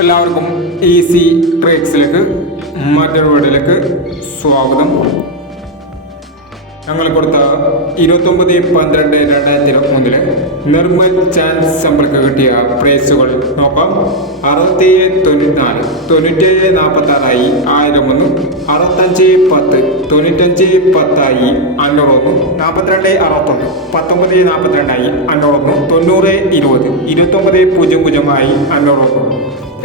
എല്ലാവർക്കും ഈസി ട്രിക്സിലേക്ക് മറ്റൊരു വീഡിയോയിലേക്ക് സ്വാഗതം. ഞങ്ങൾ കൊടുത്ത 29/12/2023 നിർമ്മൽ ചാൻസ് സമ്പൾക്ക് കിട്ടിയ പ്രൈസുകൾ നോക്കാം. 6794 9746 1001, 6510 9510 501, 4261 1942 501, 9020 2900 501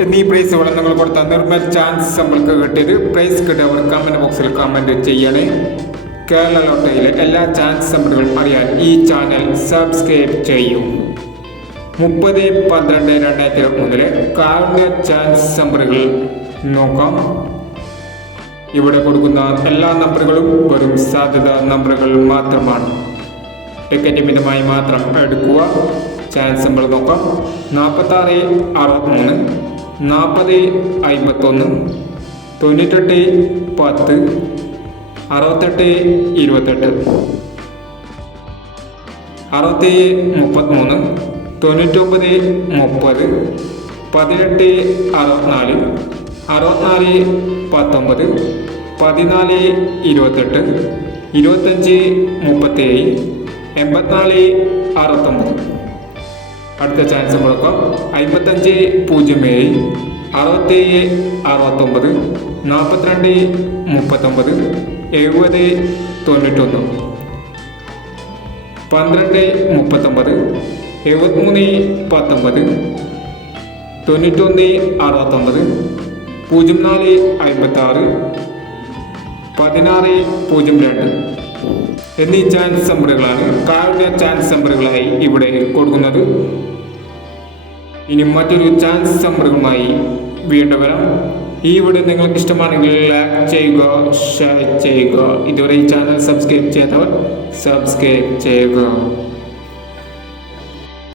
എന്നീ പ്രൈസുകൾ നിങ്ങൾ കൊടുത്ത നിർമ്മൽ ചാൻസ് സമ്പൾക്ക് കിട്ടിയത്. പ്രൈസ് കിട്ടിയവർ കമന്റ് ബോക്സിൽ കമന്റ് ചെയ്യണേ. കേരള ലോട്ടറിയിലെ എല്ലാ ചാൻസ് നമ്പറുകളും അറിയാൻ ഈ ചാനൽ സബ്സ്ക്രൈബ് ചെയ്യൂ. 30/12/2023 കാരുണ്യ ചാൻസ് നമ്പറുകൾ നോക്കാം. ഇവിടെ കൊടുക്കുന്ന എല്ലാ നമ്പറുകളും വെറും സാധ്യത നമ്പറുകൾ മാത്രമാണ്. ടിക്കറ്റ് മിതമായി മാത്രം എടുക്കുക. ചാൻസ് നമ്പർ നോക്കാം. 4663, 4051, 9810, 6828, 6733, 9930, 1864, 6419, 1428, 2537, 8469. അടുത്ത ചാൻസ് കൊടുക്കാം. 5507, 6769, 4239, 7091, 1239, 7319, 9169, 0456, 1602 എന്നീ ചാൻസ് നമ്പറുകളാണ് കാരുണ്യ ചാൻസ് നമ്പറുകളായി ഇവിടെ കൊടുക്കുന്നത്. ഇനി മറ്റൊരു ചാൻസ് നമ്പറുകളുമായി വീണ്ടും വരാം. ഈ വീഡിയോ നിങ്ങൾക്ക് ഇഷ്ടമാണെങ്കിൽ ലൈക്ക് ചെയ്യുക, ഷെയർ ചെയ്യുക. ഇതുവരെ ഈ ചാനൽ സബ്സ്ക്രൈബ് ചെയ്യാത്തവർ സബ്സ്ക്രൈബ് ചെയ്യുക.